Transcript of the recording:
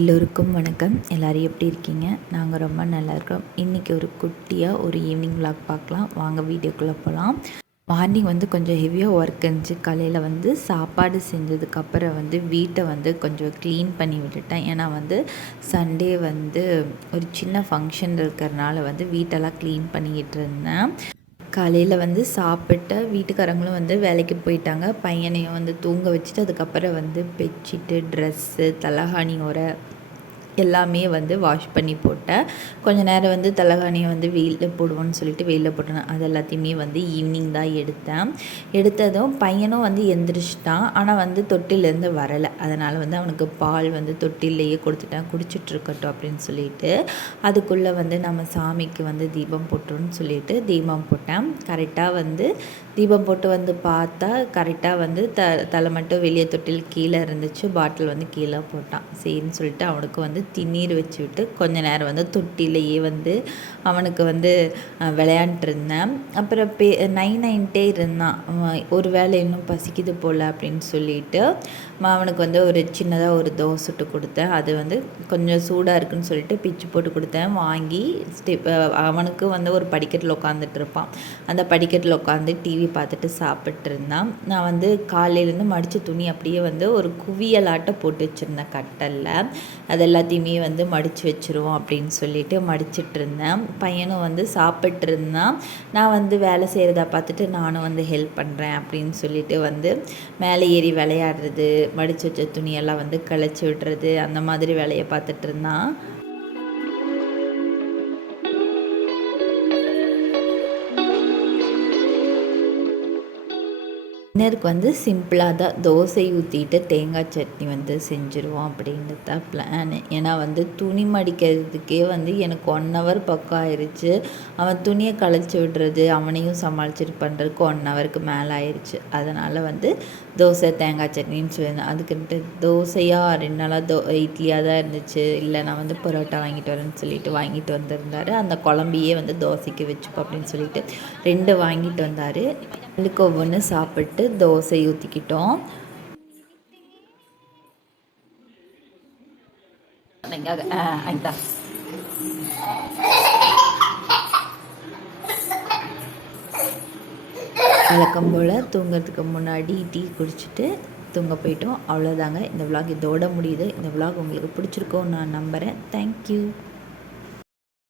எல்லோருக்கும் வணக்கம். எல்லோரும் எப்படி இருக்கீங்க? நாங்கள் ரொம்ப நல்லா இருக்கோம். இன்றைக்கி ஒரு குட்டியாக ஒரு ஈவினிங் விளாக் பார்க்கலாம். வாங்க வீடியோக்குள்ளே போகலாம். மார்னிங் கொஞ்சம் ஹெவியாக ஒர்க் இருந்துச்சு. காலையில் சாப்பாடு செஞ்சதுக்கப்புறம் வீட்டை கொஞ்சம் க்ளீன் பண்ணி விட்டுட்டேன். ஏன்னா சண்டே ஒரு சின்ன ஃபங்க்ஷன் இருக்கிறனால வீட்டெல்லாம் க்ளீன் பண்ணிக்கிட்டு இருந்தேன். காலையில் சாப்பிட்ட வீட்டுக்காரங்களும் வேலைக்கு போயிட்டாங்க. பையனையும் தூங்க வச்சுட்டு அதுக்கப்புறம் பெட்ஷீட்டு, ட்ரெஸ்ஸு, தலகாணியோர எல்லாமே வாஷ் பண்ணி போட்டேன். கொஞ்சம் நேரம் தலகாணியை வெயிலில் போடுவோன்னு சொல்லிட்டு வெயிலில் போட்டேன். அது எல்லாத்தையுமே ஈவினிங் தான் எடுத்தேன். எடுத்ததும் பையனும் எந்திரிச்சிட்டான். ஆனால் தொட்டிலேருந்து வரலை. அதனால் அவனுக்கு பால் தொட்டிலேயே கொடுத்துட்டேன். குடிச்சிட்ருக்கட்டும் அப்படின்னு சொல்லிட்டு அதுக்குள்ளே நம்ம சாமிக்கு தீபம் போட்டோன்னு சொல்லிட்டு தீபம் போட்டேன். கரெக்டாக தீபம் போட்டு பார்த்தா கரெக்டாக தலை மட்டும் வெளியே தொட்டில் கீழே இருந்துச்சு. பாட்டில் கீழே போட்டான். சரின்னு சொல்லிட்டு அவனுக்கு திண்ணீர் வச்சு விட்டு கொஞ்ச நேரம் தொட்டிலேயே அவனுக்கு விளையாண்டுருந்தேன். அப்புறம் நைன்ட்டே இருந்தான். ஒரு வேளை இன்னும் பசிக்குது போல் அப்படின்னு சொல்லிட்டு அவனுக்கு ஒரு சின்னதாக ஒரு தோசை சுட்டு கொடுத்தேன். அது கொஞ்சம் சூடாக இருக்குன்னு சொல்லிட்டு பிச்சு போட்டு கொடுத்தேன். வாங்கி அவனுக்கு ஒரு படிக்கட்டில் உட்காந்துட்டு இருப்பான். அந்த படிக்கட்டில் உட்காந்து டிவி பார்த்துட்டு சாப்பிட்டு இருந்தான். நான் காலையிலேருந்து மடித்த துணி அப்படியே ஒரு குவியலாட்டம் போட்டு வச்சுருந்தேன் கட்டலில். அது எல்லாத்தையுமே மடித்து வச்சுருவோம் அப்படின்னு சொல்லிட்டு மடிச்சிட்டு இருந்தேன். பையனும் சாப்பிட்டு இருந்தான். நான் வேலை செய்கிறத பார்த்துட்டு நானும் ஹெல்ப் பண்ணுறேன் அப்படின்னு சொல்லிட்டு மேலே ஏறி விளையாடுறது, மடித்து வச்ச துணியெல்லாம் கழிச்சு விடுறது, அந்த மாதிரி வேலையை பார்த்துட்டு இருந்தான். டின்னருக்கு சிம்பிளாக தான் தோசை ஊற்றிட்டு தேங்காய் சட்னி செஞ்சுருவோம் அப்படின்றது தான் பிளான். ஏன்னா துணி மடிக்கிறதுக்கே எனக்கு 1 ஹவர் பக்கம் ஆயிடுச்சு. அவன் துணியை கழிச்சு விடுறது, அவனையும் சமாளிச்சுட்டு பண்ணுறதுக்கு 1 ஹவருக்கு மேலே ஆயிடுச்சு. அதனால் தோசை தேங்காய் சட்னின்னு சொல்லியிருந்தேன். அதுக்குன்ட்டு தோசையாக 2 நாளாக இட்லியாக தான் இருந்துச்சு. இல்லை நான் பரோட்டா வாங்கிட்டு வரேன்னு சொல்லிட்டு வாங்கிட்டு வந்திருந்தார். அந்த குழம்பையே தோசைக்கு வச்சுப்போம் அப்படின்னு சொல்லிட்டு 2 வாங்கிட்டு வந்தார். ரெண்டுக்கு ஒவ்வொன்று சாப்பிட்டு தோசை ஊற்றிக்கிட்டோம். வழக்கம் போல் தூங்கிறதுக்கு முன்னாடி டீ குடிச்சிட்டு தூங்க போயிட்டோம். அவ்வளோதாங்க. இந்த விளாக் இதோட முடியுது. இந்த விளாக் உங்களுக்கு பிடிச்சிருக்கோன்னு நான் நம்புகிறேன். தேங்க்யூ.